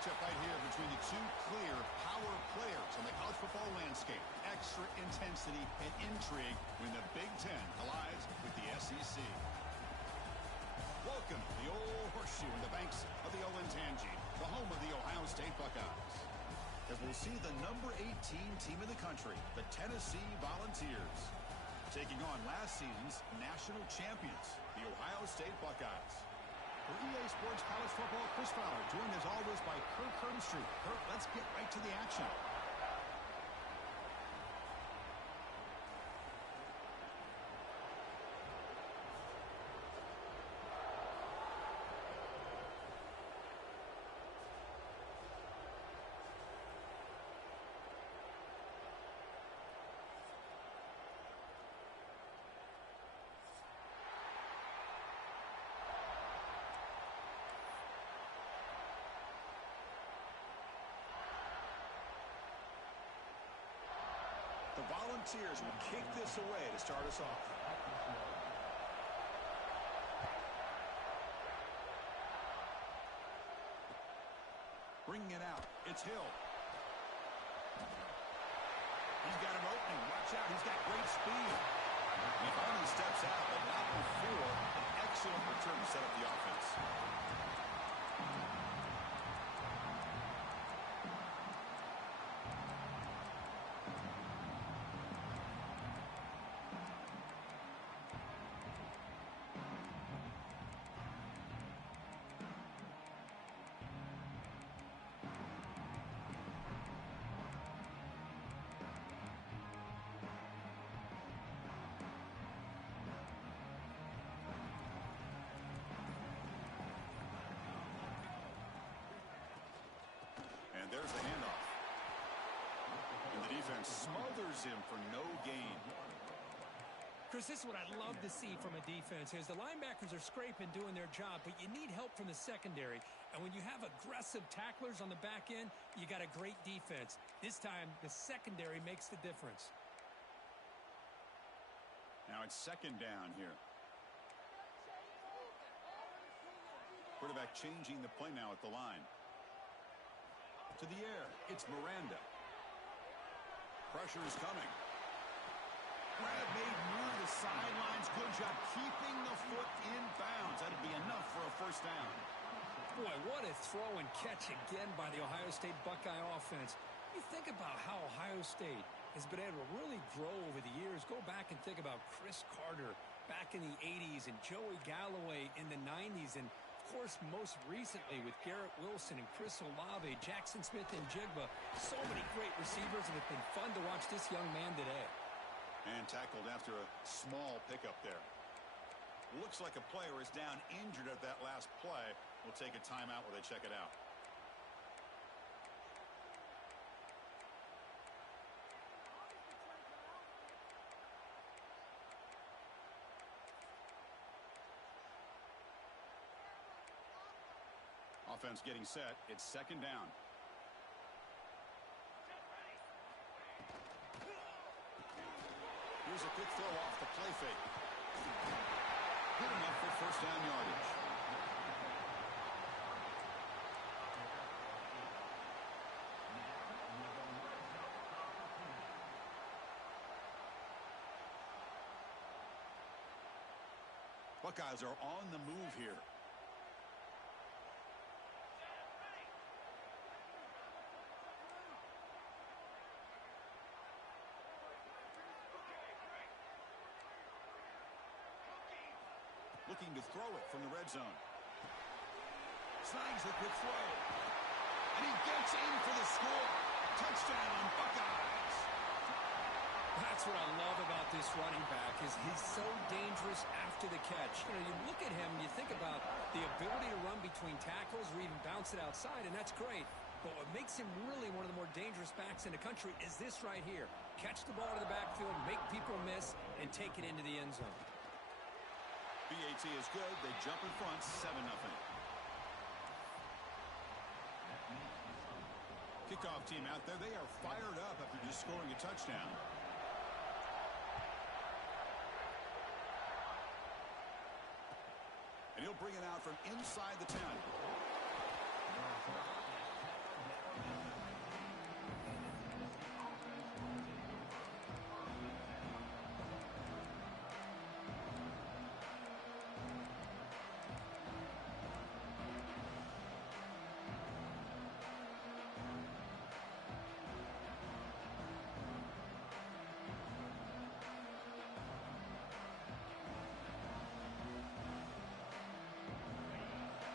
matchup right here between the two clear power players on the college football landscape. Extra intensity and intrigue when the Big Ten collides with the SEC. Welcome to the old horseshoe in the banks of the Olentangy, the home of the Ohio State Buckeyes. As we'll see the number 18 team in the country, the Tennessee Volunteers, taking on last season's national champions, the Ohio State Buckeyes. For EA Sports College Football, Chris Fowler, joined as always by Kirk Herbstreit. Kirk, let's get right to the action. The Volunteers will kick this away to start us off. Bringing it out, it's Hill. He's got an opening. Watch out, he's got great speed. He finally steps out, but not before an excellent return to set up the offense. And there's the handoff. And the defense smothers him for no gain. Chris, this is what I'd love to see from a defense. Is the linebackers are scraping, doing their job, but you need help from the secondary. And when you have aggressive tacklers on the back end, you got a great defense. This time, the secondary makes the difference. Now it's second down here. Quarterback changing the play now at the line. To the air, it's Miranda. Pressure is coming. Grab made near the sidelines. Good job keeping the foot in bounds. That'll be enough for a first down. Boy, what a throw and catch again by the Ohio State Buckeye offense. You think about how Ohio State has been able to really grow over the years. Go back and think about Chris Carter back in the 80s and Joey Galloway in the 90s, and of course, most recently with Garrett Wilson and Chris Olave, Jackson Smith and Jigba. So many great receivers, and it's been fun to watch this young man today. And tackled after a small pickup there. Looks like a player is down injured at that last play. We'll take a timeout while they check it out. Offense getting set. It's second down. Here's a quick throw off the play fake. Good enough for first down yardage. Buckeyes are on the move here. Looking to throw it from the red zone. Snags the quick throw. And he gets in for the score. Touchdown, Buckeyes. That's what I love about this running back is he's so dangerous after the catch. You know, you look at him, you think about the ability to run between tackles or even bounce it outside, and that's great. But what makes him really one of the more dangerous backs in the country is this right here. Catch the ball to the backfield, make people miss, and take it into the end zone. BAT is good. They jump in front, 7-0. Kickoff team out there. They are fired up after just scoring a touchdown. And he'll bring it out from inside the 10.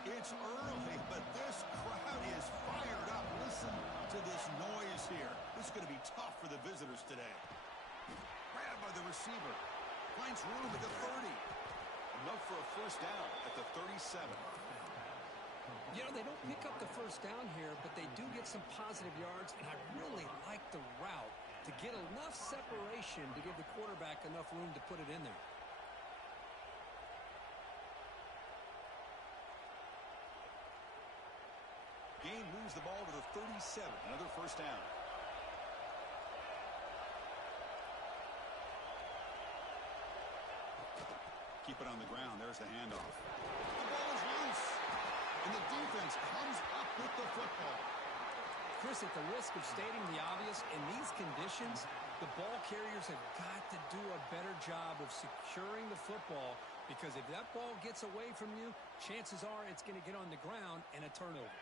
It's early, but this crowd is fired up. Listen to this noise here. This is going to be tough for the visitors today. Grabbed by the receiver. Finds room at the 30. Enough for a first down at the 37. You know, they don't pick up the first down here, but they do get some positive yards, and I really like the route to get enough separation to give the quarterback enough room to put it in there. Gain moves the ball to the 37. Another first down. Keep it on the ground. There's the handoff. The ball is loose. And the defense comes up with the football. Chris, at the risk of stating the obvious, in these conditions, the ball carriers have got to do a better job of securing the football, because if that ball gets away from you, chances are it's going to get on the ground and a turnover.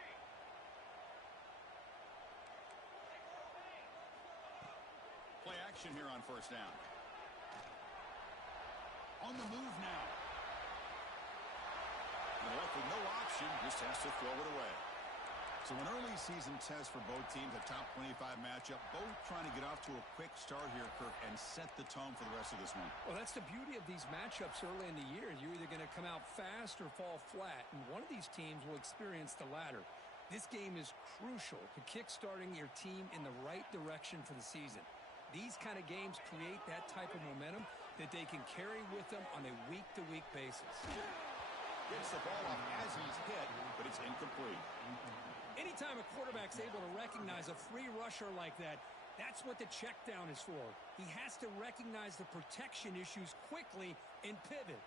Play action here on first down. On the move now. And left with no option, just has to throw it away. So an early season test for both teams, a top 25 matchup, both trying to get off to a quick start here, Kirk, and set the tone for the rest of this one. Well, that's the beauty of these matchups early in the year. You're either going to come out fast or fall flat, and one of these teams will experience the latter. This game is crucial to kick-starting your team in the right direction for the season. These kind of games create that type of momentum that they can carry with them on a week-to-week basis. Gets the ball off as he's hit, but it's incomplete. Anytime a quarterback's able to recognize a free rusher like that, that's what the check down is for. He has to recognize the protection issues quickly and pivot.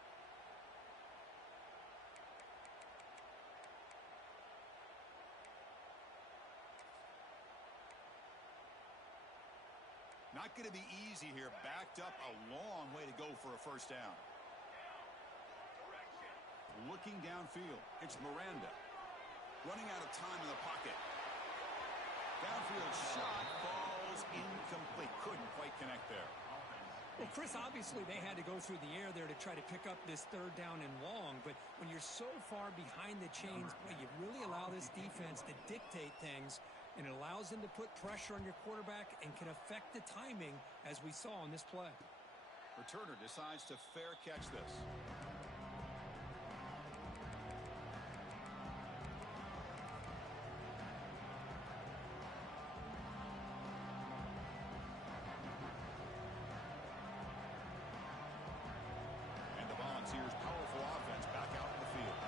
Not going to be easy here. Backed up a long way to go for a first down. Looking downfield. It's Miranda. Running out of time in the pocket. Downfield shot falls incomplete. Couldn't quite connect there. Well, Chris, obviously they had to go through the air there to try to pick up this third down and long, but when you're so far behind the chains, boy, you really allow this defense to dictate things, and it allows them to put pressure on your quarterback and can affect the timing, as we saw on this play. Returner decides to fair catch this. And the Volunteers' powerful offense back out in the field.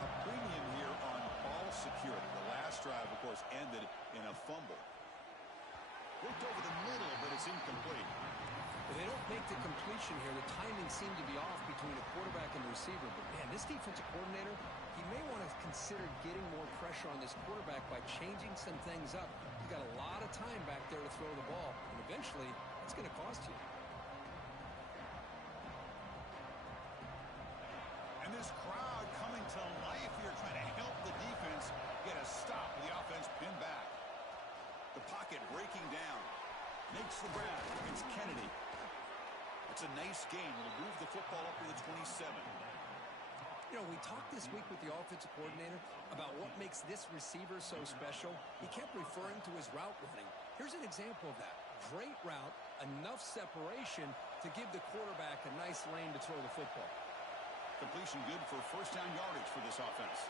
A premium here on ball security. The last drive, of course, ended in a fumble. Looked over the middle, but it's incomplete. Well, they don't make the completion here. The timing seemed to be off between the quarterback and the receiver. But, man, this defensive coordinator, he may want to consider getting more pressure on this quarterback by changing some things up. He's got a lot of time back there to throw the ball, and eventually it's going to cost you. And this crowd coming to life here, trying to help the defense get a stop. The offense pinned back. The pocket breaking down. Makes the ground. It's Kennedy. It's a nice game. It'll move the football up to the 27. You know, we talked this week with the offensive coordinator about what makes this receiver so special. He kept referring to his route running. Here's an example of that. Great route, enough separation to give the quarterback a nice lane to throw the football. Completion good for first down yardage for this offense.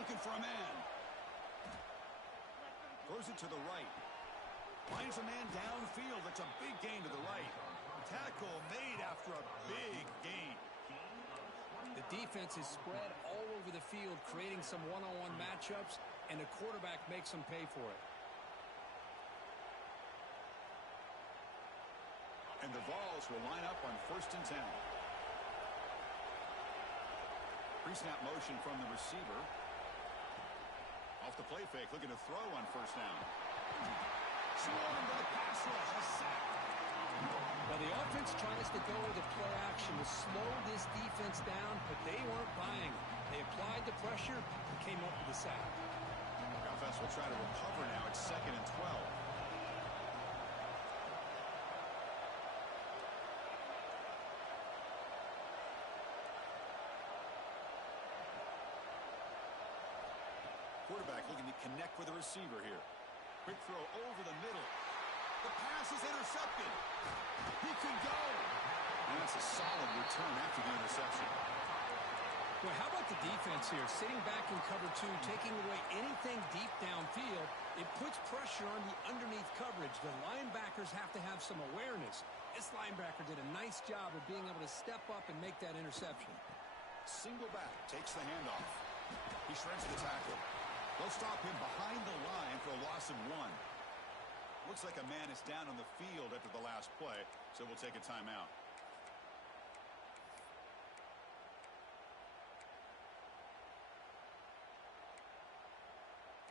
Looking for a man. Throws it to the right. Finds a man downfield. It's a big gain to the right. Tackle made after a big gain. The defense is spread all over the field, creating some one-on-one matchups, and the quarterback makes them pay for it. And the Vols will line up on 1st and 10. Pre-snap motion from the receiver. the play fake, looking to throw on first down. Swarmed by the pass rush. A sack. Well, the offense tries to go with the play action to slow this defense down, but they weren't buying it. They applied the pressure and came up with the sack. The offense will try to recover now. It's 2nd and 12. Quarterback looking to connect with the receiver here. Quick throw over the middle. The pass is intercepted. He can go. And that's a solid return after the interception. Well, how about the defense here? Sitting back in cover 2, taking away anything deep downfield. It puts pressure on the underneath coverage. The linebackers have to have some awareness. This linebacker did a nice job of being able to step up and make that interception. Single back takes the handoff. He shreds the tackle. They'll stop him behind the line for a loss of 1. Looks like a man is down on the field after the last play, so we'll take a timeout.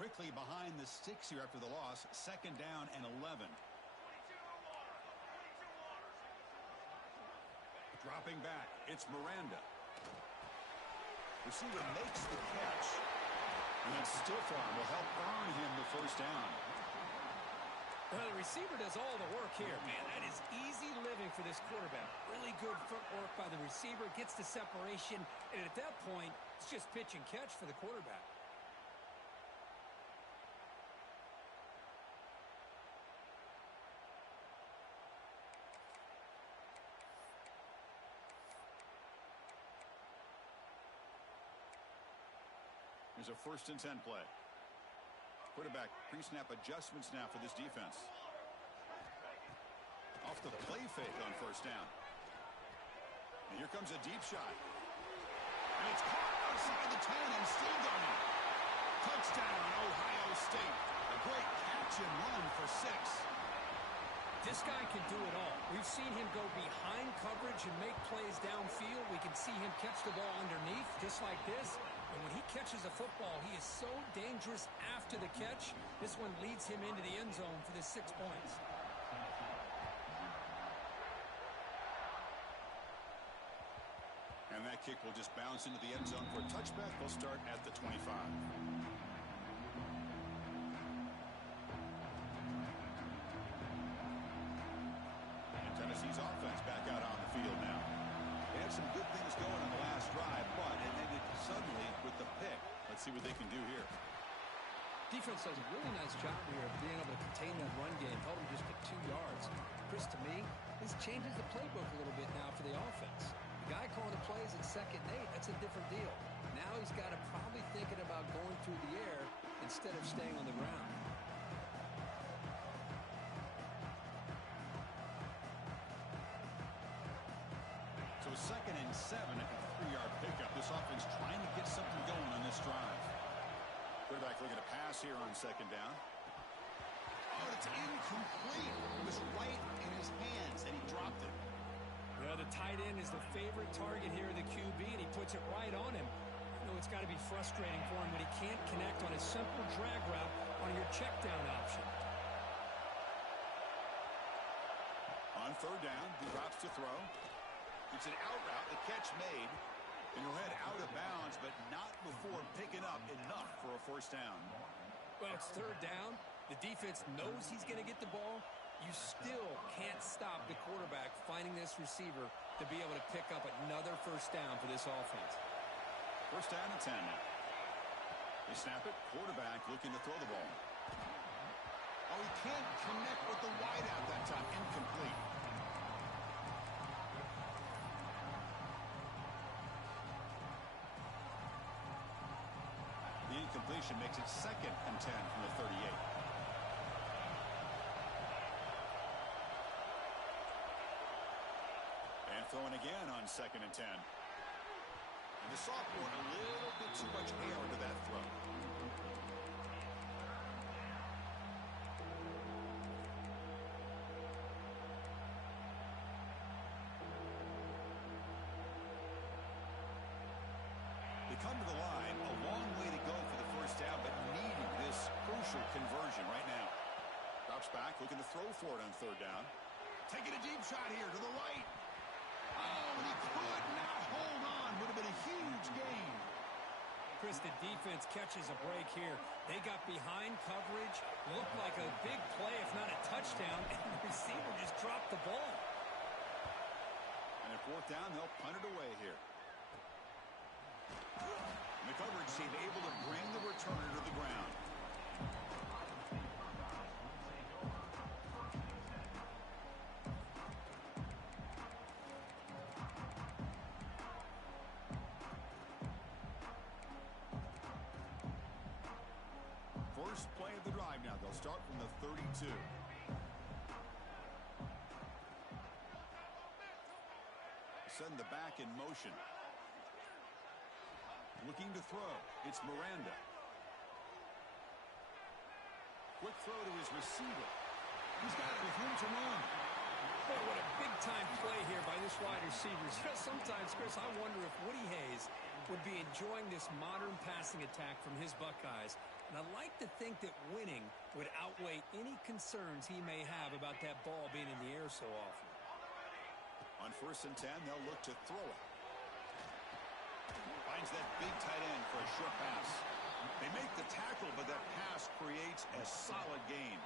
Quickly behind the sticks here after the loss. 2nd down and 11. Dropping back, it's Miranda. Receiver makes the catch. And that stiff arm will help earn him the first down. Well, the receiver does all the work here, man. That is easy living for this quarterback. Really good footwork by the receiver. Gets the separation. And at that point, it's just pitch and catch for the quarterback. Here's a 1st and 10 play. Quarterback pre-snap adjustments now for this defense. Off the play fake on first down. And here comes a deep shot. And it's caught outside the 10 and still going. Touchdown, Ohio State. A great catch and run for 6. This guy can do it all. We've seen him go behind coverage and make plays downfield. We can see him catch the ball underneath just like this. And when he catches a football, he is so dangerous after the catch. This one leads him into the end zone for the 6 points. And that kick will just bounce into the end zone for a touchback. They'll start at the 25. And Tennessee's offense back out on the field now. They had some good things going on the last drive, but it ended suddenly with the pick. Let's see what they can do here. Defense does a really nice job here of being able to contain that run game, held him just at 2 yards. Chris, to me, this changes the playbook a little bit now for the offense. The guy calling the plays at 2nd and 8, that's a different deal. Now he's got to probably thinking about going through the air instead of staying on the ground. So 2nd and 7 at the 3-yard pickup. This offense trying to get something going on this drive. Quarterback looking to pass here on 2nd down. Oh, it's incomplete. It was right in his hands, and he dropped it. Yeah, the tight end is the favorite target here of the QB, and he puts it right on him. You know, it's got to be frustrating for him when he can't connect on a simple drag route on your check down option. On 3rd down, he drops to throw. It's an out route, the catch made, and he'll head out of bounds, but not before picking up enough for a 1st down. Well, it's 3rd down. The defense knows he's going to get the ball. You still can't stop the quarterback finding this receiver to be able to pick up another 1st down for this offense. 1st down and 10 now. They snap it. Quarterback looking to throw the ball. Oh, he can't connect with the wideout that time. Incomplete. The incompletion makes it 2nd and 10 from the 38. And throwing again on 2nd and 10. And the sophomore a little bit too much air into that throw. They come to the line, a long way to go for the 1st down, but needing this conversion right now. Drops back, looking to throw for it on third down. Taking a deep shot here to the right. Oh, and he could not hold on. Would have been a huge gain. Chris, the defense catches a break here. They got behind coverage, looked like a big play, if not a touchdown, and the receiver just dropped the ball. And at fourth down, they'll punt it away here. And the coverage team able to bring the returner to the ground. First play of the drive now. They'll start from the 32. Send the back in motion. Looking to throw. It's Miranda. Quick throw to his receiver. He's got it with room to run. Boy, what a big-time play here by this wide receiver. Sometimes, Chris, I wonder if Woody Hayes would be enjoying this modern passing attack from his Buckeyes. And I like to think that winning would outweigh any concerns he may have about that ball being in the air so often. On 1st and 10, they'll look to throw it. Finds that big tight end for a short pass. They make the tackle, but that pass creates a solid gain.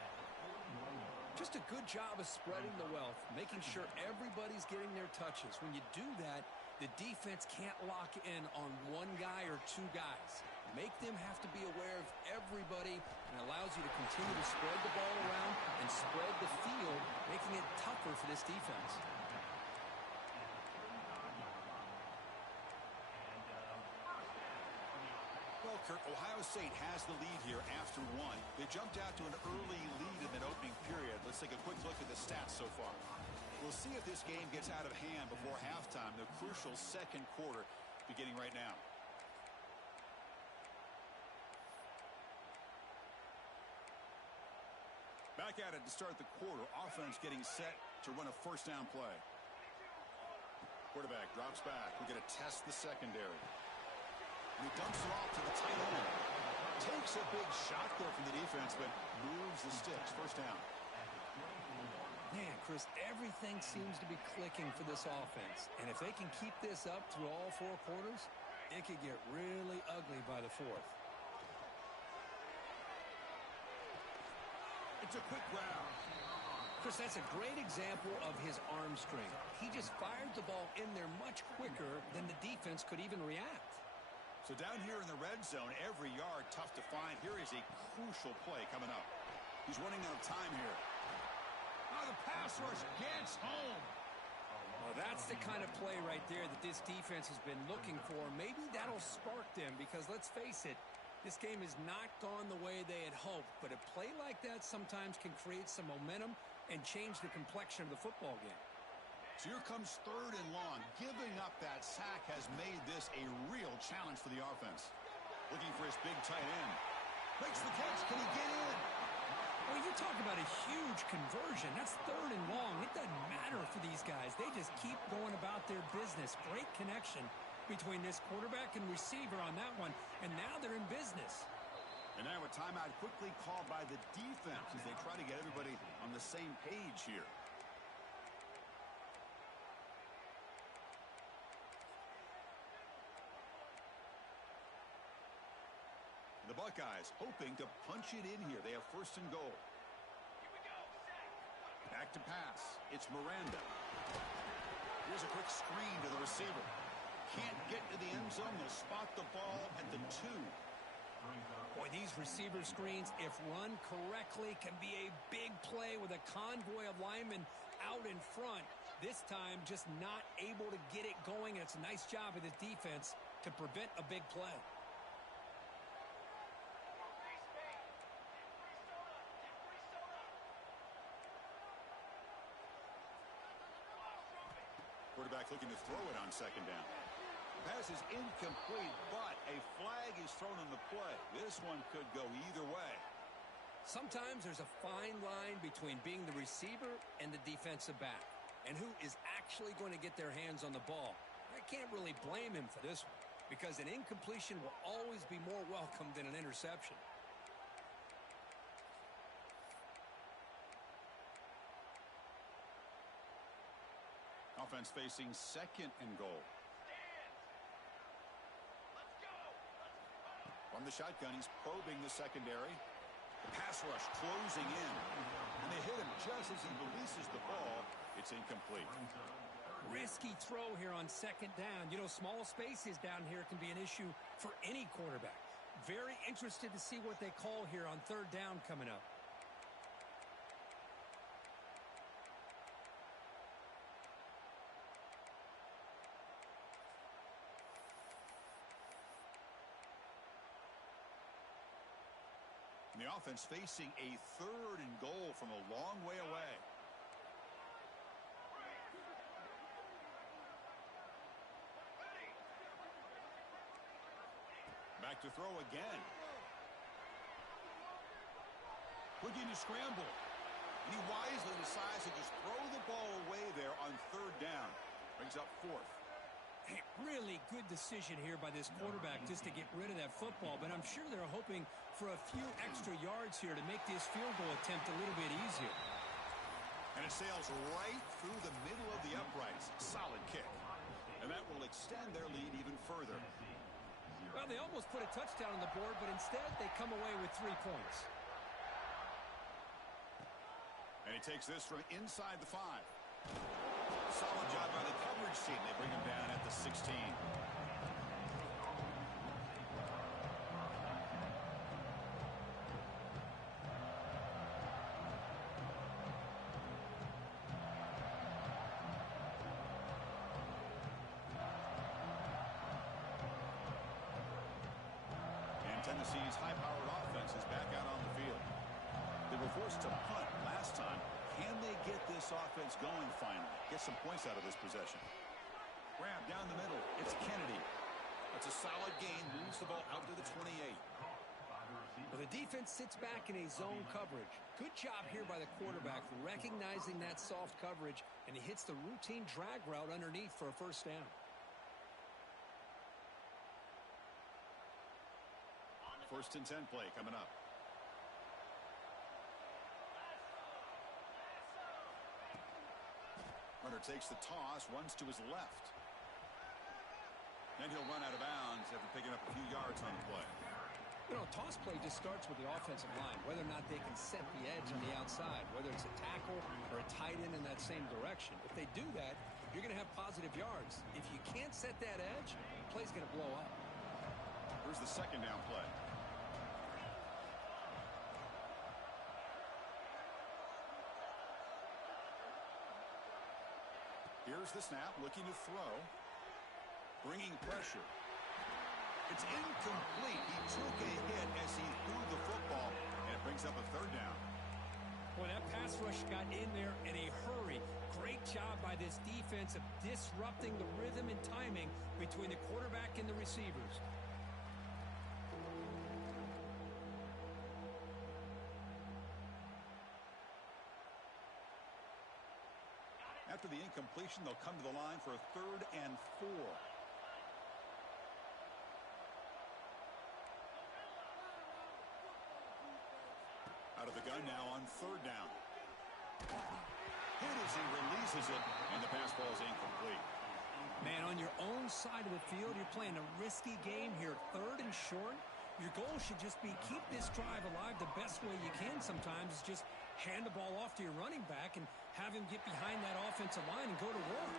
Just a good job of spreading the wealth, making sure everybody's getting their touches. When you do that, the defense can't lock in on one guy or two guys. Make them have to be aware of everybody, and allows you to continue to spread the ball around and spread the field, making it tougher for this defense. Well, Kurt, Ohio State has the lead here after one. They jumped out to an early lead in that opening period. Let's take a quick look at the stats so far. We'll see if this game gets out of hand before halftime, the crucial second quarter beginning right now. Back at it to start the quarter. Offense getting set to run a first down play. Quarterback drops back. We're going to test the secondary. And he dumps it off to the tight end. Takes a big shot there from the defense, but moves the sticks. First down. Man, Chris, everything seems to be clicking for this offense. And if they can keep this up through all four quarters, it could get really ugly by the fourth. It's a quick grab. Chris, that's a great example of his arm strength. He just fired the ball in there much quicker than the defense could even react. So down here in the red zone, every yard tough to find. Here is a crucial play coming up. He's running out of time here. Oh, the pass rush gets home. Well, that's the kind of play right there that this defense has been looking for. Maybe that'll spark them because, let's face it, this game is not gone the way they had hoped. But a play like that sometimes can create some momentum and change the complexion of the football game. So here comes third and long. Giving up that sack has made this a real challenge for the offense. Looking for his big tight end. Makes the catch. Can he get in? Well, you talk about a huge conversion. That's third and long. It doesn't matter for these guys. They just keep going about their business. Great connection between this quarterback and receiver on that one. And now they're in business. And now a timeout quickly called by the defense as they try to get everybody on the same page here. The Buckeyes hoping to punch it in here. They have first and goal. Back to pass. It's Miranda. Here's a quick screen to the receiver. Can't get to the end zone. They'll spot the ball at the 2. Boy, these receiver screens, if run correctly, can be a big play with a convoy of linemen out in front. This time, just not able to get it going. And it's a nice job of the defense to prevent a big play. Quarterback looking to throw it on second down. Pass is incomplete, but a flag is thrown on the play. This one could go either way. Sometimes there's a fine line between being the receiver and the defensive back, and who is actually going to get their hands on the ball. I can't really blame him for this one, because an incompletion will always be more welcome than an interception. Offense facing second and goal. From the shotgun, he's probing the secondary. The pass rush closing in. And they hit him just as he releases the ball. It's incomplete. Risky throw here on second down. You know, small spaces down here can be an issue for any quarterback. Very interested to see what they call here on third down coming up. And the offense facing a third and goal from a long way away. Back to throw again. Looking to scramble. And he wisely decides to just throw the ball away there on third down. Brings up fourth. Hey, really good decision here by this quarterback just to get rid of that football, but I'm sure they're hoping for a few extra yards here to make this field goal attempt a little bit easier. And it sails right through the middle of the uprights. Solid kick. And that will extend their lead even further. Well, they almost put a touchdown on the board, but instead they come away with 3 points. And he takes this from inside the 5. Solid job by the coverage team. They bring him down at the 16. Tennessee's high-powered offense is back out on the field. They were forced to punt last time. Can they get this offense going finally? Get some points out of this possession. Grab down the middle. It's Kennedy. That's a solid gain. Moves the ball out to the 28. Well, the defense sits back in a zone coverage. Good job here by the quarterback recognizing that soft coverage, and he hits the routine drag route underneath for a first down. First and 10 play coming up. Runner takes the toss, runs to his left. Then he'll run out of bounds after picking up a few yards on the play. You know, toss play just starts with the offensive line, whether or not they can set the edge on the outside, whether it's a tackle or a tight end in that same direction. If they do that, you're going to have positive yards. If you can't set that edge, the play's going to blow up. Here's the second down play. Here's the snap, looking to throw. Bringing pressure. It's incomplete. He took a hit as he threw the football, and it brings up a third down. Well, that pass rush got in there in a hurry. Great job by this defense of disrupting the rhythm and timing between the quarterback and the receivers. After the incompletion, they'll come to the line for a 3rd and 4. Out of the gun now on 3rd down. Hit as he releases it, and the pass ball is incomplete. Man, on your own side of the field, you're playing a risky game here. 3rd and short. Your goal should just be keep this drive alive the best way you can sometimes. Is just hand the ball off to your running back and have him get behind that offensive line and go to work.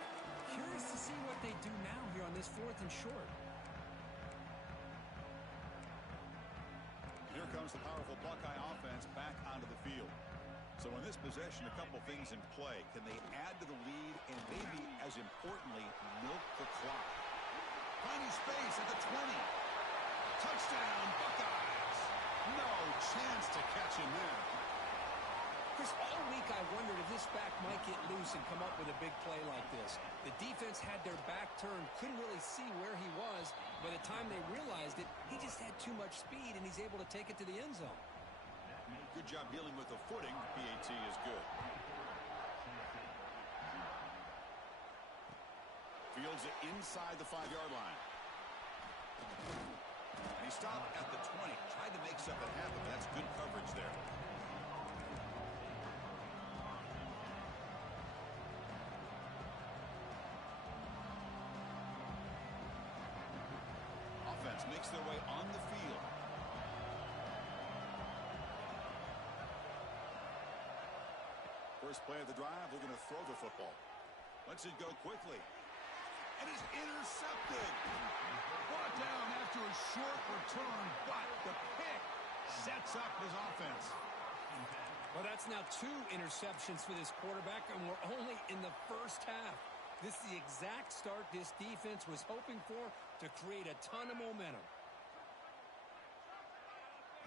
Curious to see what they do now here on this 4th and short. Here comes the powerful Buckeye offense back onto the field. So in this possession, a couple things in play. Can they add to the lead and maybe, as importantly, milk the clock? Finding space at the 20. Touchdown, Buckeyes! No chance to catch him there. Chris, all week I wondered if this back might get loose and come up with a big play like this. The defense had their back turned, couldn't really see where he was. By the time they realized it, he just had too much speed, and he's able to take it to the end zone. Good job dealing with the footing. PAT is good. Fields it inside the 5-yard line. And he stopped at the 20. Tried to make something happen, but that's good coverage there. makes their way on the field. First play of the drive, they're going to throw the football. Lets it go quickly. And it's intercepted. Brought down after a short return, but the pick sets up his offense. Well, that's now 2 interceptions for this quarterback, and we're only in the first half. This is the exact start this defense was hoping for to create a ton of momentum.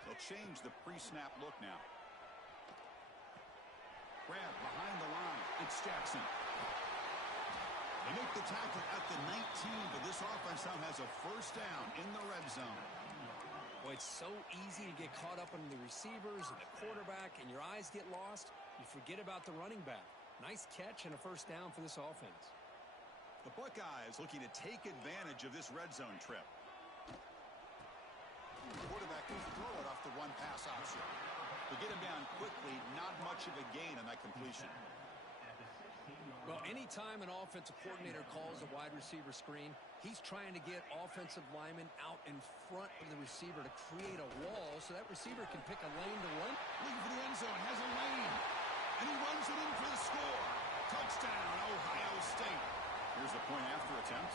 They'll change the pre-snap look now. Grab behind the line. It's Jackson. They make the tackle at the 19, but this offense now has a first down in the red zone. Boy, it's so easy to get caught up on the receivers and the quarterback, and your eyes get lost. You forget about the running back. Nice catch and a first down for this offense. The Buckeyes looking to take advantage of this red zone trip. The quarterback will throw it off the one pass option. To get him down quickly, not much of a gain on that completion. Well, anytime an offensive coordinator calls a wide receiver screen, he's trying to get offensive linemen out in front of the receiver to create a wall so that receiver can pick a lane to run. Looking for the end zone, has a lane. And he runs it in for the score. Touchdown, Ohio State. Here's the point after attempt.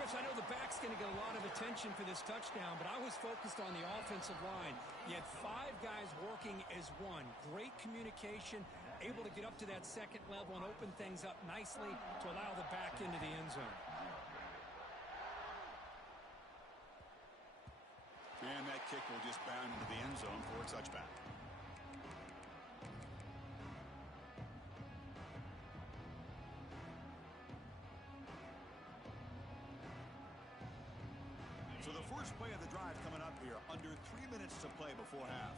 Chris, I know the back's going to get a lot of attention for this touchdown, but I was focused on the offensive line. You had 5 guys working as one. Great communication, able to get up to that second level and open things up nicely to allow the back into the end zone. And that kick will just bound into the end zone for a touchback. So the first play of the drive coming up here, under 3 minutes to play before half.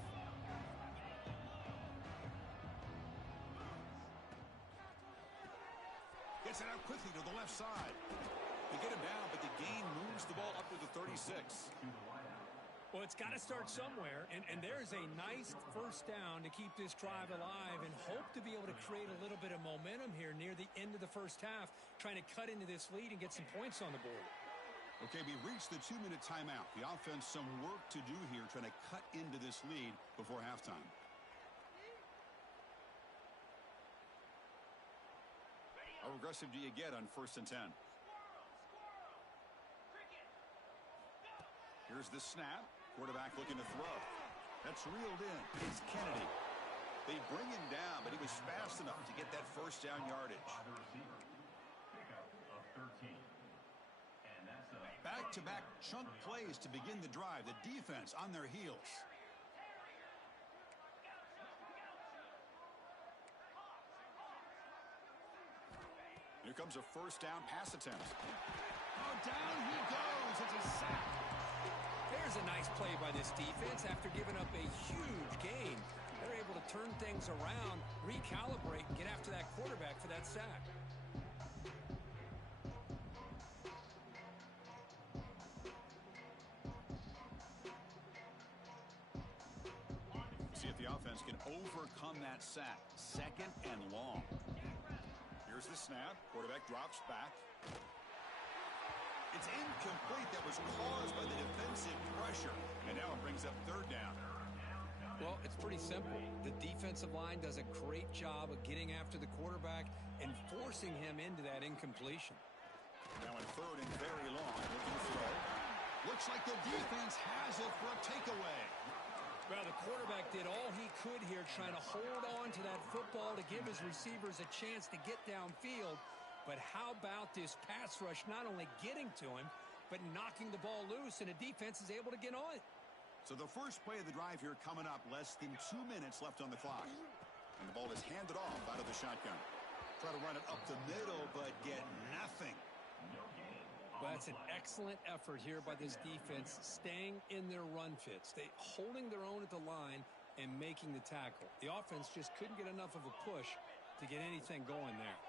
Gets it out quickly to the left side. They get him down, but the gain moves the ball up to the 36. Well, it's got to start somewhere, and there's a nice first down to keep this drive alive and hope to be able to create a little bit of momentum here near the end of the first half, trying to cut into this lead and get some points on the board. Okay, we've reached the 2-minute timeout. The offense some work to do here, trying to cut into this lead before halftime. How aggressive do you get on 1st and 10? Here's the snap. Quarterback looking to throw. That's reeled in. It's Kennedy. They bring him down, but he was fast enough to get that first down yardage. Back-to-back chunk plays to begin the drive. The defense on their heels. Here comes a first down pass attempt. Oh, down he goes. It's a sack. There's a nice play by this defense after giving up a huge gain. They're able to turn things around, recalibrate, and get after that quarterback for that sack. See if the offense can overcome that sack. 2nd and long. Here's the snap. Quarterback drops back. It's incomplete. That was caused by the defensive pressure. And now it brings up 3rd down. Well, it's pretty simple. The defensive line does a great job of getting after the quarterback and forcing him into that incompletion. Now in 3rd and very long. Looking to throw. Looks like the defense has it for a takeaway. Well, the quarterback did all he could here trying to hold on to that football to give his receivers a chance to get downfield. But how about this pass rush not only getting to him, but knocking the ball loose, and the defense is able to get on it. So the first play of the drive here coming up, less than 2 minutes left on the clock. And the ball is handed off out of the shotgun. Try to run it up the middle, but get nothing. Well, that's an excellent effort here by this defense, staying in their run fits. They holding their own at the line and making the tackle. The offense just couldn't get enough of a push to get anything going there.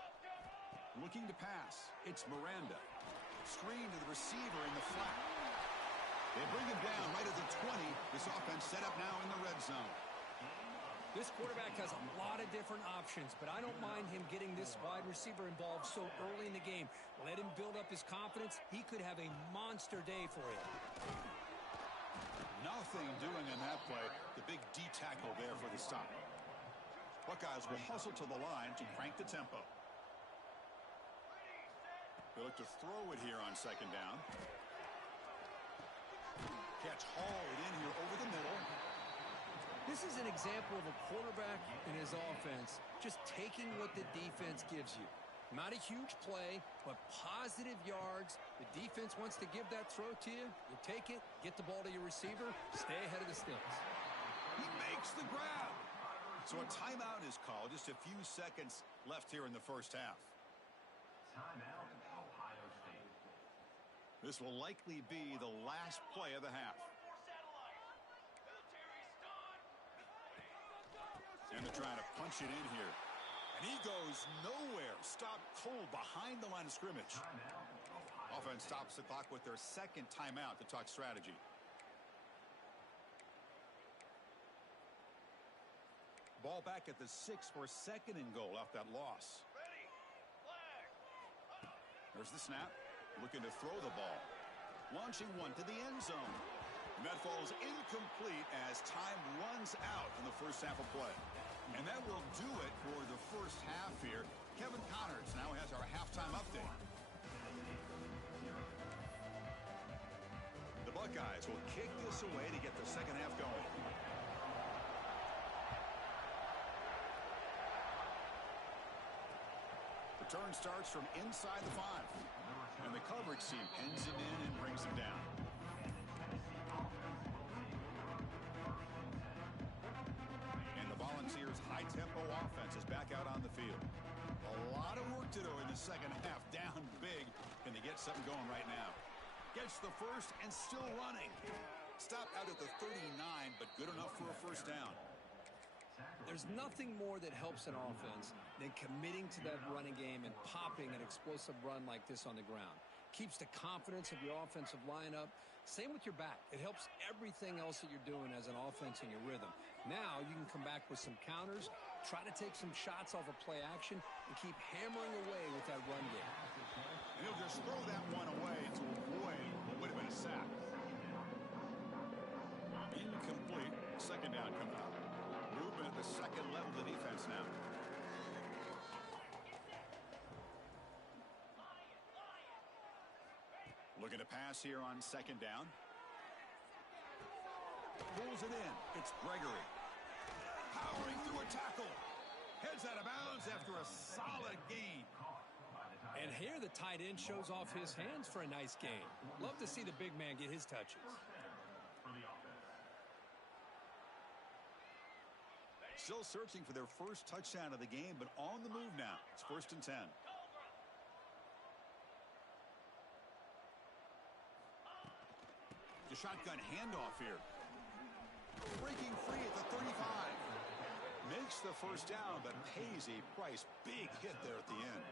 Looking to pass. It's Miranda. Screen to the receiver in the flat. They bring him down right at the 20. This offense set up now in the red zone. This quarterback has a lot of different options, but I don't mind him getting this wide receiver involved so early in the game. Let him build up his confidence. He could have a monster day for you. Nothing doing in that play. The big D tackle there for the stop. Buckeyes will hustle to the line to crank the tempo. They look to throw it here on second down. Catch hauled in here over the middle. This is an example of a quarterback and his offense just taking what the defense gives you. Not a huge play, but positive yards. The defense wants to give that throw to you. You take it, get the ball to your receiver, stay ahead of the sticks. He makes the grab. So a timeout is called. Just a few seconds left here in the first half. Timeout, Ohio State. This will likely be the last play of the half. And they're trying to punch it in here. And he goes nowhere. Stopped cold behind the line of scrimmage. Offense stops the clock with their second timeout to talk strategy. Ball back at the 6 for second and goal off that loss. There's the snap. Looking to throw the ball. Launching one to the end zone. And that falls incomplete as time runs out in the first half of play. And that will do it for the first half here. Kevin Connors now has our halftime update. The Buckeyes will kick this away to get the second half going. Return starts from inside the 5. And the coverage team pins him in and brings him down. And the Volunteers' high-tempo offense is back out on the field. A lot of work to do in the second half. Down big. Can they get something going right now? Gets the first and still running. Stopped out at the 39, but good enough for a first down. There's nothing more that helps an offense than committing to that running game and popping an explosive run like this on the ground. Keeps the confidence of your offensive lineup. Same with your back. It helps everything else that you're doing as an offense in your rhythm. Now you can come back with some counters, try to take some shots off of play action, and keep hammering away with that run game. And he'll just throw that one away to avoid what would have been a sack. Incomplete. Second down coming up. Movement at the second level of the defense now. Looking to pass here on second down. Pulls it in. It's Gregory. Powering through a tackle. Heads out of bounds after a solid gain. And here the tight end shows off his hands for a nice gain. Love to see the big man get his touches. Still searching for their first touchdown of the game, but on the move now. It's 1st and 10. The shotgun handoff here. Breaking free at the 35. Makes the first down, but pays a price. Big hit there at the end.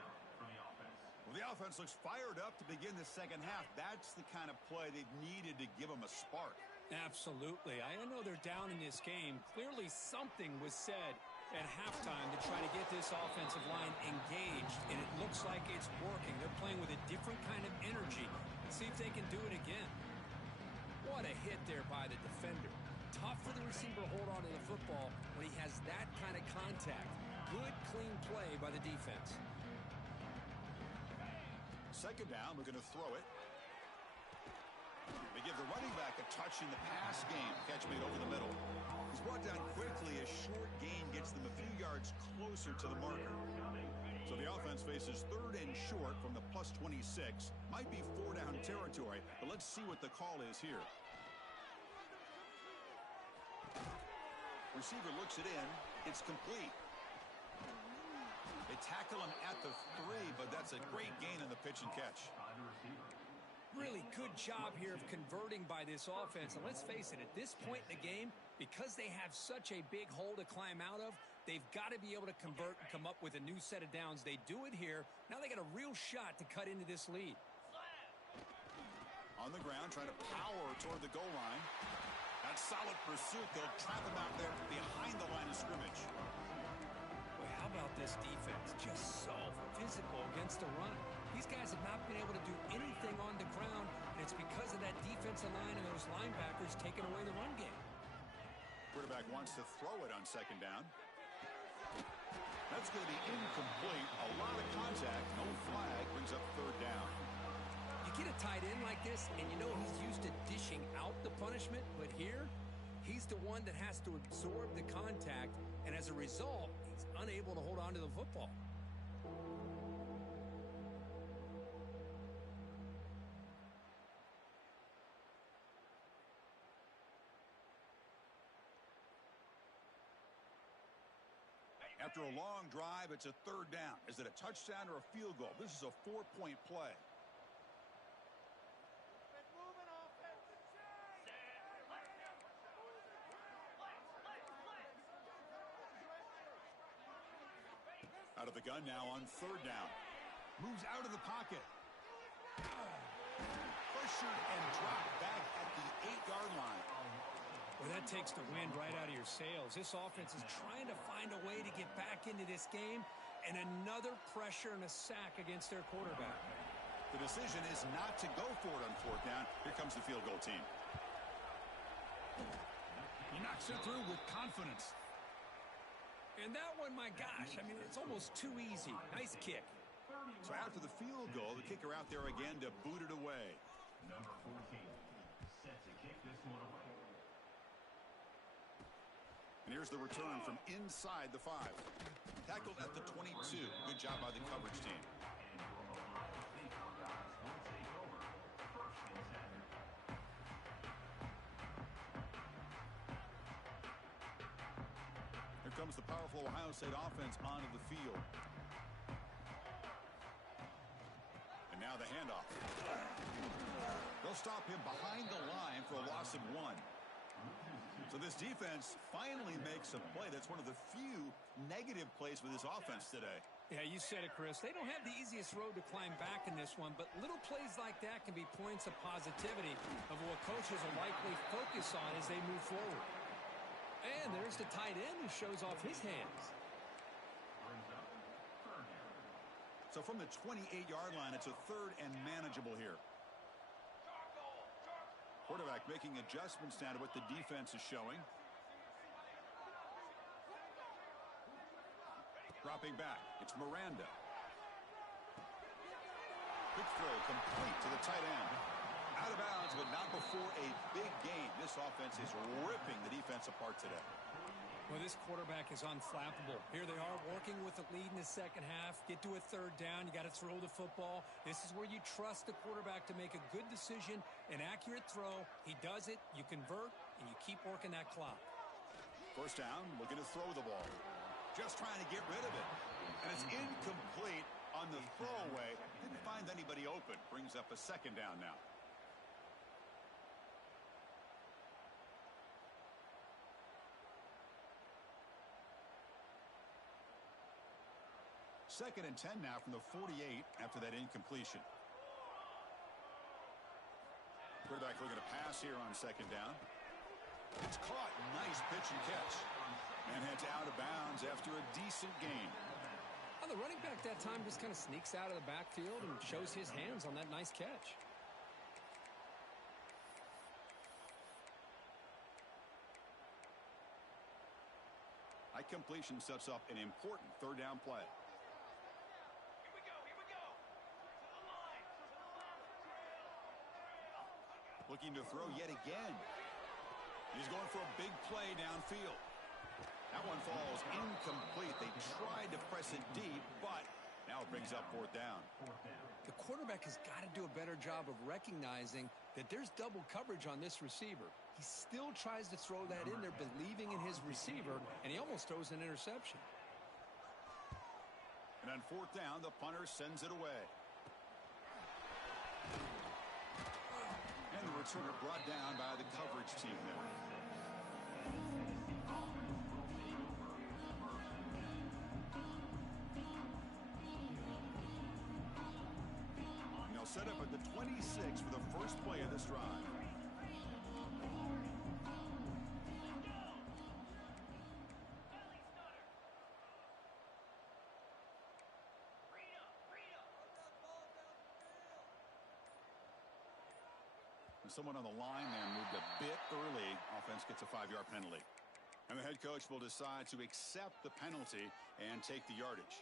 Well, the offense looks fired up to begin the second half. That's the kind of play they needed to give them a spark. Absolutely. I know they're down in this game. Clearly something was said at halftime to try to get this offensive line engaged, and it looks like it's working. They're playing with a different kind of energy. Let's see if they can do it again. What a hit there by the defender. Tough for the receiver to hold on to the football when he has that kind of contact. Good, clean play by the defense. Second down, we're going to throw it. They give the running back a touch in the pass game. Catch made over the middle. He's brought down quickly. A short gain gets them a few yards closer to the marker. So the offense faces 3rd and short from the plus 26. Might be 4-down territory, but let's see what the call is here. Receiver looks it in. It's complete. They tackle him at the 3, but that's a great gain in the pitch and catch. Really good job here of converting by this offense. And let's face it, at this point in the game, because they have such a big hole to climb out of, they've got to be able to convert and come up with a new set of downs. They do it here. Now they got a real shot to cut into this lead. On the ground, trying to power toward the goal line. That's solid pursuit. They'll trap him out there behind the line of scrimmage. scrimmage. Boy, how about this defense? Just so physical against the run. These guys have not been able to do anything on the ground, and it's because of that defensive line and those linebackers taking away the run game. Quarterback wants to throw it on second down. That's going to be incomplete. A lot of contact. No flag. Brings up third down. You get a tight end like this, and you know he's used to dishing out the punishment, but here, he's the one that has to absorb the contact, and as a result, he's unable to hold on to the football. After a long drive, it's a third down. Is it a touchdown or a field goal? This is a 4-point play. Out of the gun now on third down. Moves out of the pocket. Pressured and dropped back at the 8-yard line. Well, that takes the wind right out of your sails. This offense is trying to find a way to get back into this game, and another pressure and a sack against their quarterback. The decision is not to go for it on fourth down. Here comes the field goal team. He knocks it through with confidence. And that one, my gosh, I mean, it's almost too easy. Nice kick. So after the field goal, the kicker out there again to boot it away. Number 14 set to kick this one away. And here's the return from inside the 5. Tackled at the 22. Good job by the coverage team. Here comes the powerful Ohio State offense onto the field. And now the handoff. They'll stop him behind the line for a loss of 1. So this defense finally makes a play. That's one of the few negative plays for this offense today. Yeah, you said it, Chris. They don't have the easiest road to climb back in this one, but little plays like that can be points of positivity of what coaches will likely focus on as they move forward. And there's the tight end who shows off his hands. So from the 28-yard line, it's a third and manageable here. Quarterback making adjustments now to what the defense is showing. Dropping back, it's Miranda. Quick throw complete to the tight end. Out of bounds, but not before a big game. This offense is ripping the defense apart today. Well, this quarterback is unflappable. Here they are working with the lead in the second half. Get to a third down. You got to throw the football. This is where you trust the quarterback to make a good decision, an accurate throw. He does it, you convert, and you keep working that clock. First down, looking to throw the ball. Just trying to get rid of it. And it's incomplete on the throwaway. Didn't find anybody open. Brings up a second down now. Second and 10 now from the 48 after that incompletion. Quarterback looking to pass here on second down. It's caught. Nice pitch and catch. And heads out of bounds after a decent gain. Well, the running back that time just kind of sneaks out of the backfield and shows his hands on that nice catch. High completion sets up an important third down play. Looking to throw yet again. He's going for a big play downfield. That one falls incomplete. They tried to press it deep, but now it brings up fourth down. The quarterback has got to do a better job of recognizing that there's double coverage on this receiver. He still tries to throw that in there, believing in his receiver, and he almost throws an interception. And on fourth down, the punter sends it away. And the returner brought down by the coverage team there. And they'll set up at the 26 for the first play of this drive. Someone on the line there moved a bit early. Offense gets a 5-yard penalty. And the head coach will decide to accept the penalty and take the yardage.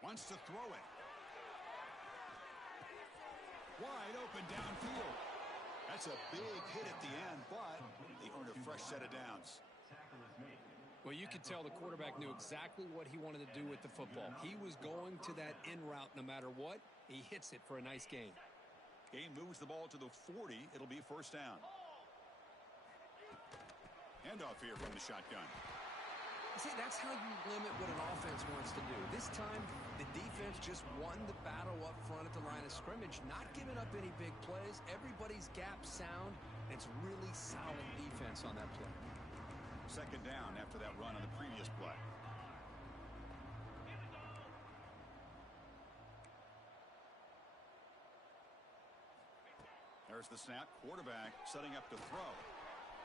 Wants to throw it. Wide open downfield. That's a big hit at the end, but they earned a fresh set of downs. Well, you could tell the quarterback knew exactly what he wanted to do with the football. He was going to that in route no matter what. He hits it for a nice gain. Gain moves the ball to the 40. It'll be first down. Handoff here from the shotgun. See, that's how you limit what an offense wants to do. This time, the defense just won the battle up front at the line of scrimmage, not giving up any big plays. Everybody's gap sound, and it's really solid defense on that play. Second down after that run on the previous play. There's the snap. Quarterback setting up to throw.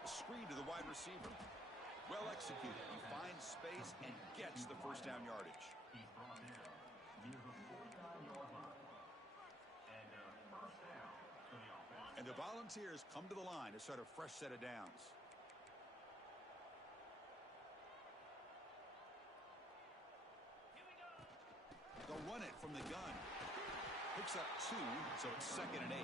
A screen to the wide receiver. Well executed. He finds space and gets the first down yardage. He's brought down near the 49-yard line. And first down for the offense. And the Volunteers come to the line to start a fresh set of downs. They'll run it from the gun. Picks up 2, so it's 2nd and 8.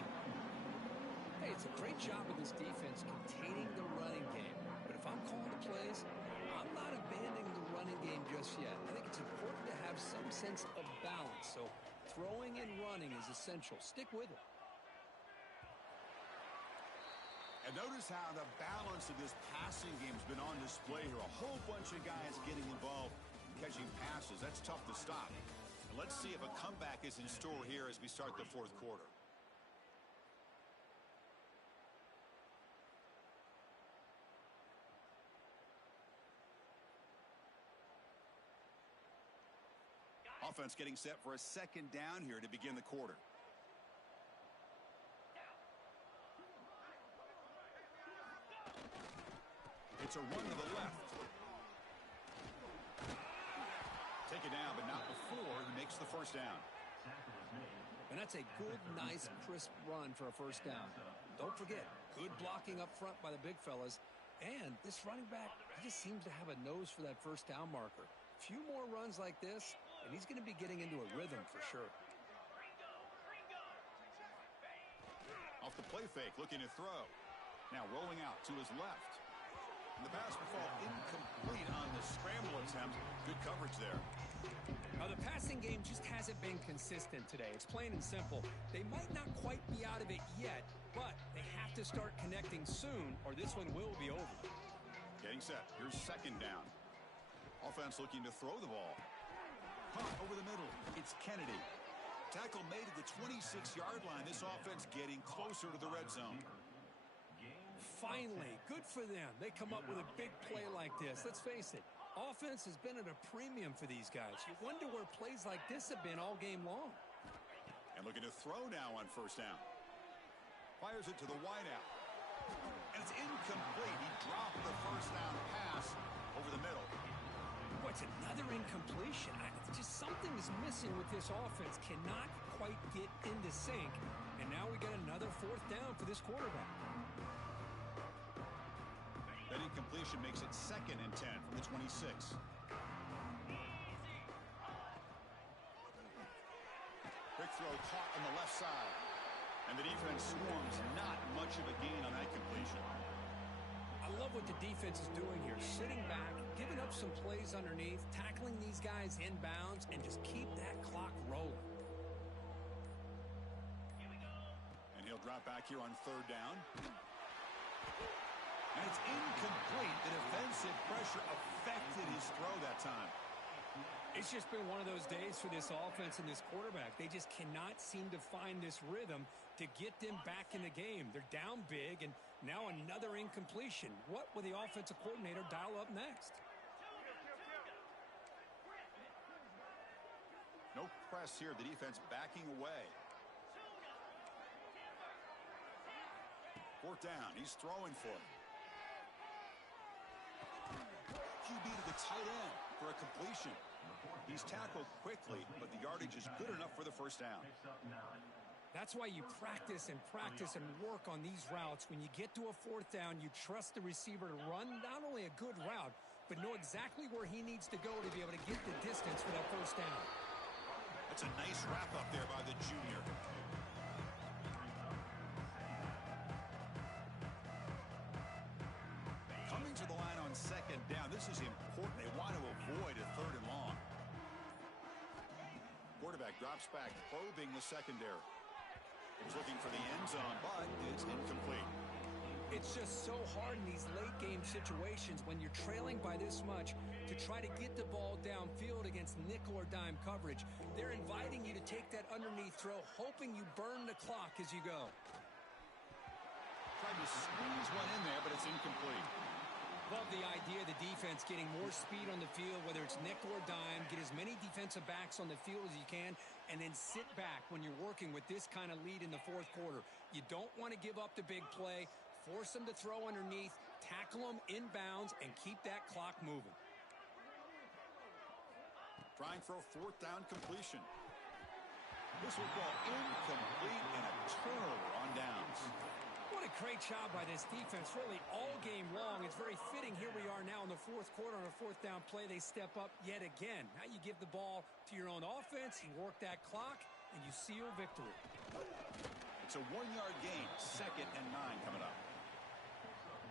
Hey, it's a great job of this defense containing the running game. But if I'm calling the plays, I'm not abandoning the running game just yet. I think it's important to have some sense of balance. So throwing and running is essential. Stick with it. And notice how the balance of this passing game has been on display here. A whole bunch of guys getting involved in catching passes. That's tough to stop. And let's see if a comeback is in store here as we start the fourth quarter. Offense getting set for a second down here to begin the quarter. It's a run to the left. Take it down, but not before he makes the first down. And that's a good, nice, crisp run for a first down. Don't forget, good blocking up front by the big fellas. And this running back, he just seems to have a nose for that first down marker. A few more runs like this, and he's going to be getting into a rhythm for sure. Off the play fake, looking to throw. Now rolling out to his left. And the pass will fall incomplete on the scramble attempt. Good coverage there. Now, the passing game just hasn't been consistent today. It's plain and simple. They might not quite be out of it yet, but they have to start connecting soon, or this one will be over. Getting set. Here's second down. Offense looking to throw the ball. Punt over the middle. It's Kennedy. Tackle made at the 26-yard line. This offense getting closer to the red zone. Finally, good for them. They come up with a big play like this. Let's face it, offense has been at a premium for these guys. You wonder where plays like this have been all game long. And looking to throw now on first down. Fires it to the wideout. And it's incomplete. He dropped the first down pass over the middle. What's another incompletion? Just something is missing with this offense. Cannot quite get into sync. And now we got another fourth down for this quarterback. That incompletion makes it 2nd and 10 from the 26. Quick throw caught on the left side. And the defense swarms. Not much of a gain on that completion. I love what the defense is doing here. Sitting back, giving up some plays underneath, tackling these guys inbounds, and just keep that clock rolling. And he'll drop back here on third down. And it's incomplete. The defensive pressure affected his throw that time. It's just been one of those days for this offense and this quarterback. They just cannot seem to find this rhythm to get them back in the game. They're down big, and now another incompletion. What will the offensive coordinator dial up next? No press here. The defense backing away. Fourth down. He's throwing for it. QB to the tight end for a completion. He's tackled quickly, but the yardage is good enough for the first down. That's why you practice and work on these routes. When you get to a fourth down, you trust the receiver to run not only a good route, but know exactly where he needs to go to be able to get the distance for that first down. That's a nice wrap up there by the junior. Coming to the line on second down. This is important. They want to avoid a third and long. Quarterback drops back, probing the secondary. He's looking for the end zone, but it's incomplete. It's just so hard in these late-game situations when you're trailing by this much to try to get the ball downfield against nickel or dime coverage. They're inviting you to take that underneath throw, hoping you burn the clock as you go. Tried to squeeze one in there, but it's incomplete. Love the idea of the defense getting more speed on the field, whether it's nickel or dime, get as many defensive backs on the field as you can, and then sit back when you're working with this kind of lead in the fourth quarter. You don't want to give up the big play, force them to throw underneath, tackle them inbounds, and keep that clock moving. Trying for a fourth down completion. This will go incomplete and a turnover on downs. What a great job by this defense, really all game long. It's very fitting. Here we are now in the fourth quarter on a fourth down play. They step up yet again. Now you give the ball to your own offense, you work that clock, and you seal victory. It's a 1-yard gain, 2nd and 9 coming up.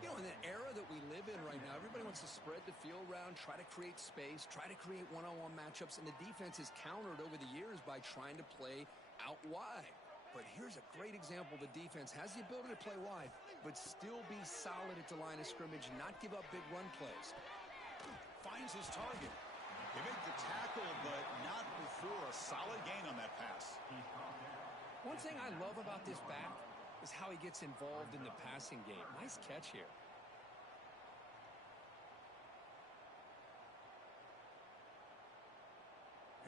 You know, in the era that we live in right now, everybody wants to spread the field around, try to create space, try to create one-on-one matchups, and the defense is countered over the years by trying to play out wide. But here's a great example. The defense has the ability to play wide, but still be solid at the line of scrimmage, not give up big run plays. Finds his target. They make the tackle, but not before a solid gain on that pass. One thing I love about this back is how he gets involved in the passing game. Nice catch here.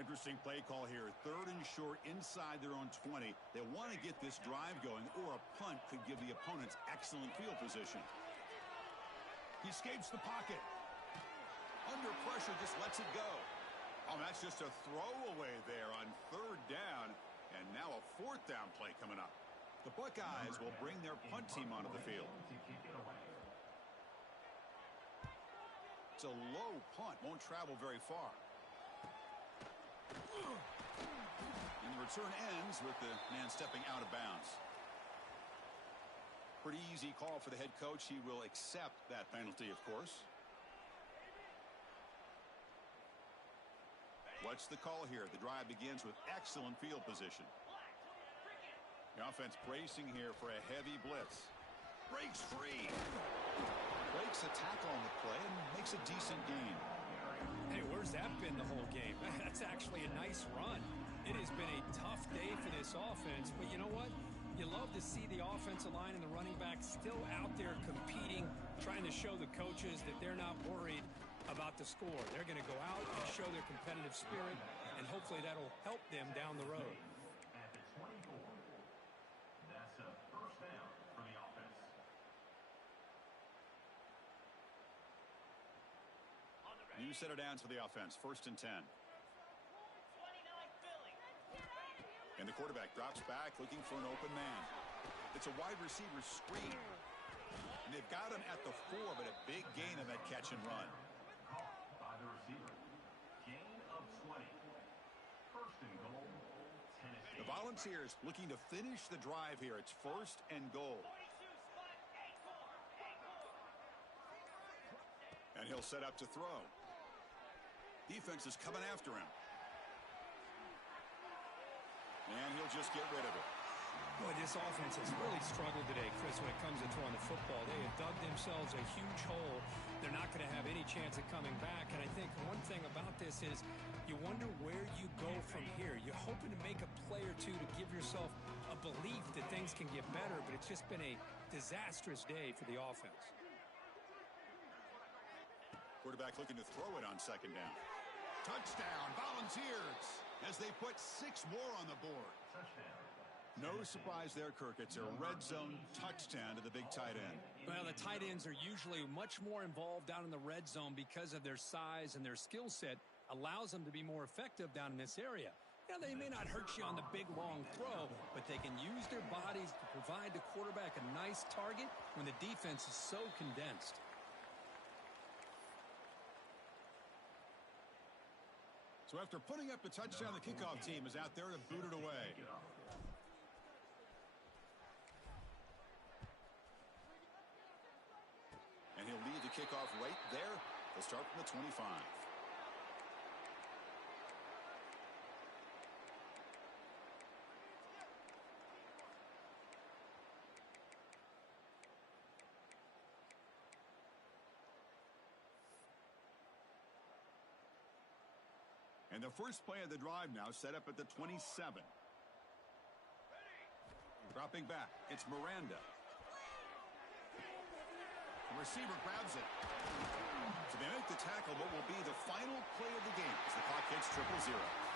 Interesting play call here. 3rd and short inside their own 20. They want to get this drive going, or a punt could give the opponents excellent field position. He escapes the pocket. Under pressure, just lets it go. Oh, that's just a throwaway there on 3rd down. And now a 4th down play coming up. The Buckeyes will bring their punt team onto the field. It's a low punt. Won't travel very far. And the return ends with the man stepping out of bounds. Pretty easy call for the head coach. He will accept that penalty, of course. What's the call here? The drive begins with excellent field position. The offense bracing here for a heavy blitz. Breaks free. Breaks a tackle on the play and makes a decent gain. Hey, where's that been the whole game? That's actually a nice run. It has been a tough day for this offense, but you know what? You love to see the offensive line and the running back still out there competing, trying to show the coaches that they're not worried about the score. They're going to go out and show their competitive spirit, and hopefully that'll help them down the road. At the 24, that's a first down for the offense. New set of downs for the offense. 1st and 10. And the quarterback drops back looking for an open man. It's a wide receiver screen. And they've got him at the 4, but a big gain on that catch and run. Caught by the receiver. Gain of 20. 1st and goal, Tennessee. The Volunteers looking to finish the drive here. It's 1st and goal. And he'll set up to throw. Defense is coming after him. And he'll just get rid of it. Boy, this offense has really struggled today, Chris, when it comes to throwing the football. They have dug themselves a huge hole. They're not going to have any chance of coming back. And I think one thing about this is you wonder where you go from here. You're hoping to make a play or two to give yourself a belief that things can get better, but it's just been a disastrous day for the offense. Quarterback looking to throw it on 2nd down. Touchdown, Volunteers, as they put 6 more on the board. Touchdown. No surprise there, Kirk. It's a red zone touchdown to the big tight end. Well, the tight ends are usually much more involved down in the red zone because of their size, and their skill set allows them to be more effective down in this area. You know, they may not hurt you on the big, long throw, but they can use their bodies to provide the quarterback a nice target when the defense is so condensed. So after putting up the touchdown, the kickoff team is out there to boot it away. And he'll lead the kickoff right there. They'll start from the 25. And the first play of the drive now set up at the 27. Dropping back, it's Miranda. The receiver grabs it. So they make the tackle, what will be the final play of the game as the clock hits 0-0.